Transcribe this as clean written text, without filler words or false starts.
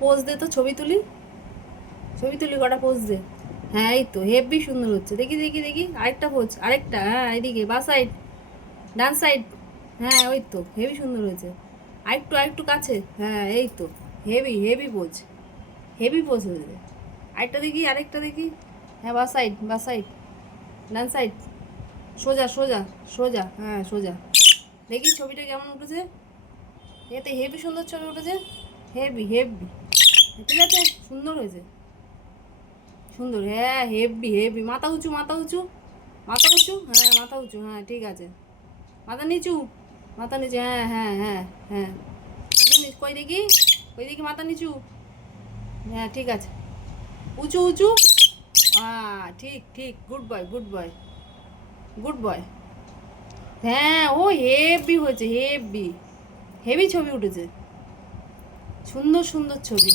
Pose দে তো, ছবি তুলি, ছবি তুলি, কটা পোজ দে। হ্যাঁ এই তো হেভি সুন্দর হচ্ছে, দেখি দেখি দেখি, আরেকটা পোজ, আরেকটা, হ্যাঁ এদিকে বা সাইড, ডান সাইড, হ্যাঁ ওই তো হেভি সুন্দর হয়েছে। আরেকটু আরেকটু কাছে, হ্যাঁ এই তো, heavy heavy pose, heavy pose হয়েছে। আরেকটা দেখি, আরেকটা দেখি, হ্যাঁ বা সাইড, বা সাইড, ডান সাইড, সোজা সোজা, সোজা, হ্যাঁ সোজা। দেখি ছবিটা কেমন উঠেছে, এতে হেভি সুন্দর ছবি উঠেছে, হেভি হেভি। ঠিক আছে, সুন্দর হয়েছে, সুন্দর, হ্যাঁ হেভি হেভি। মাথা উঁচু, মাথা উঁচু, মাথা উঁচু, হ্যাঁ মাথা উঁচু, হ্যাঁ ঠিক আছে। মাথা নিচু, মাথা নিচু, হ্যাঁ হ্যাঁ হ্যাঁ হ্যাঁ। মাথা নিচু, কই দেখি, কই দেখি মাথা নিচু, হ্যাঁ ঠিক আছে। উঁচু উঁচু, হ্যাঁ ঠিক ঠিক, good boy good boy, good boy. হ্যাঁ ও হেভি হয়েছে, হেভি হেভি ছবি উঠেছে, সুন্দর সুন্দর ছবি।